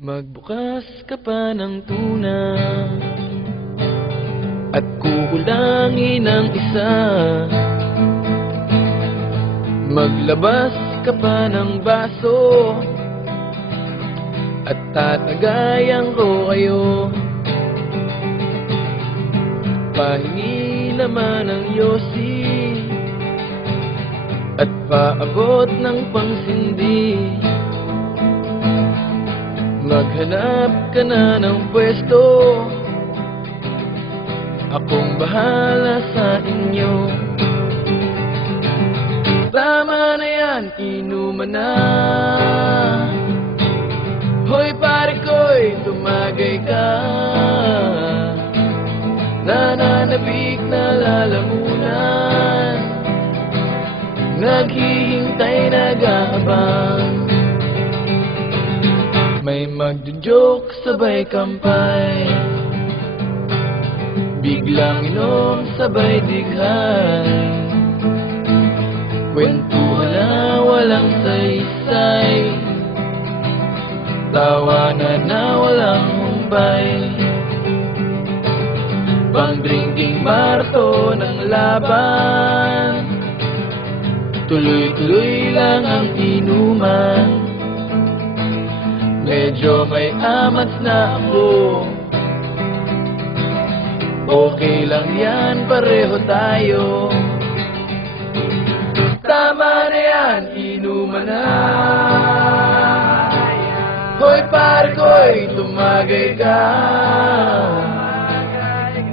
Magbukas ka pa ng tuna at kukulangin ang isa. Maglabas ka pa ng baso at tatagayan ko kayo. Pahingi naman ng yosi at paabot ng pangsindi. Maghanap ka na ng pwesto, akong bahala sa inyo. Tama na yan, inuman na. Hoy pare ko'y tumagay ka. Nananabik na lalamunan, naghihintay, nag-aabang. May magjo-joke sabay kampay, biglang inom sabay dighay. Kwentuhan na walang saysay, tawanan na walang humpay. Pang-drinking marto ng laban, tuloy-tuloy lang ang inuman. Medyo may amats na ako, okay lang yan, pareho tayo. Tama na yan, inuman na. Hoy pare ko'y tumagay ka.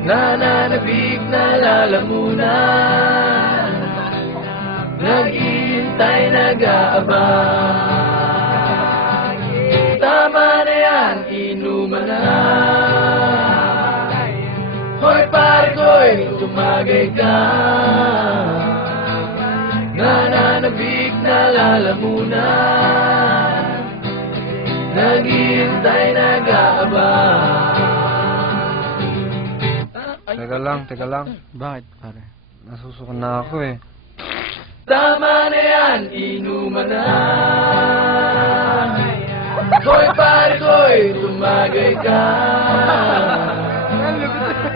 Nananabik na lalamunan, naghihintay, nag-aabang. Tama na yan, inuman na. Hoy pare ko'y tumagay ka. Nananabik na lalamunan, naghihintay, nag-aabang. Teka lang. Bakit pare? Nasusukan na ako eh. Tama na yan, inuman na. Hoy pare ko'y tumagay ka.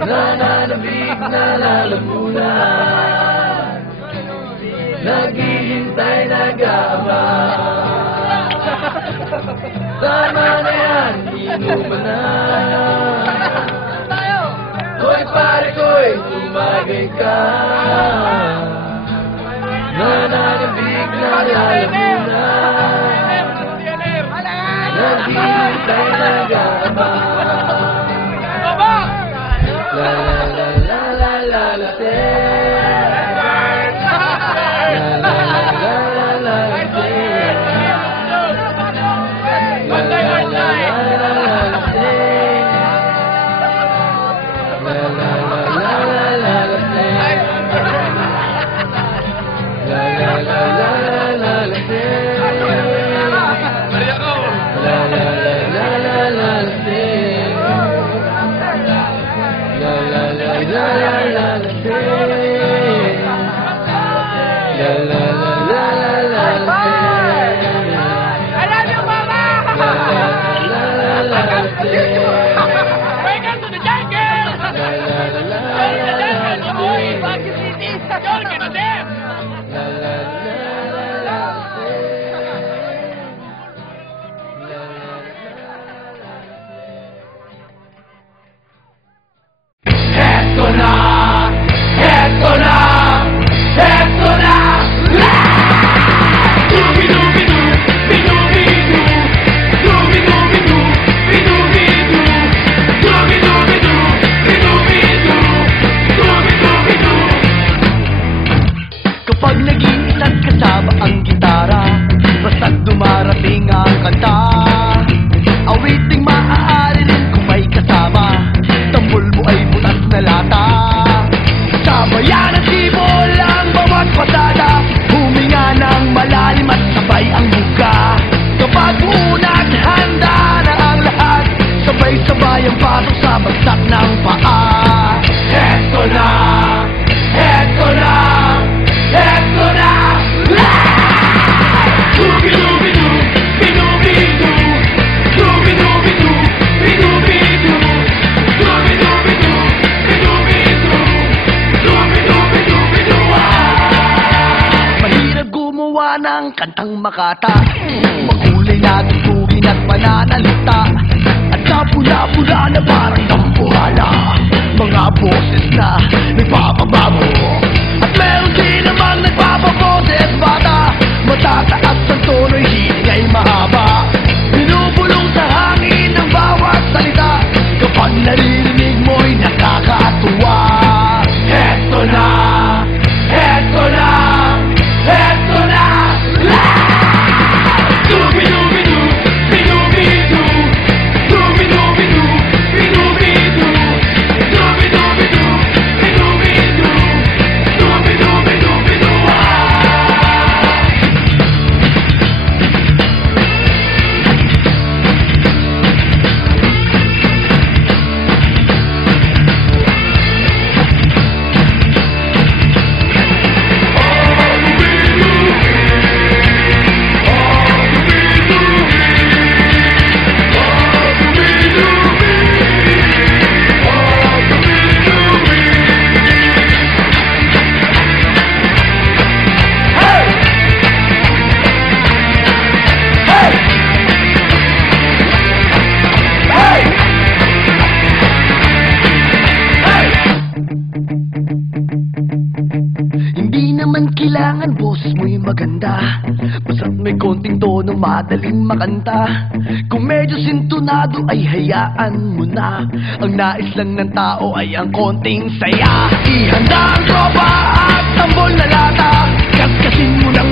Nananabik na lalamunan, naghihintay, nag-aabang. Tama na yan, inuman na. Hoy pare ko'y tumagay ka. Nananabik na lalamunan, naghihintay, nag-aabang. La la la la la la la la. La la la la la la la. La la la la la la la. La la la la la la la. La la la la la la la. You're gonna dance! tugma ng kantang Makata, makulay na tugtugin at pananalita, at kapula-pula na parang dampuhala, mga boses na nagpapabago. At meron din namang nagpapaboses bata, matataas ang tono'y hiling ay mahaba, binubulong sa hangin ang bawat salita, kapag naririnig mo'y nakakatuwa. Heto na, heto na, heto na, Dubi-dubi-du, binubi-du, dubi-dubi-du, binubi-du, dubi-dubi-du, binubi-du, dubi-dubi-du-bidu, Hindi naman kailangan boses mo'y maganda, basta't may konting tono madaling makanta. Kung medyo sintonado ay hayaan mo na, ang nais lang ng tao ay ang konting saya. Ihanda ang tropa at tambol na lata, kaskasin mo ng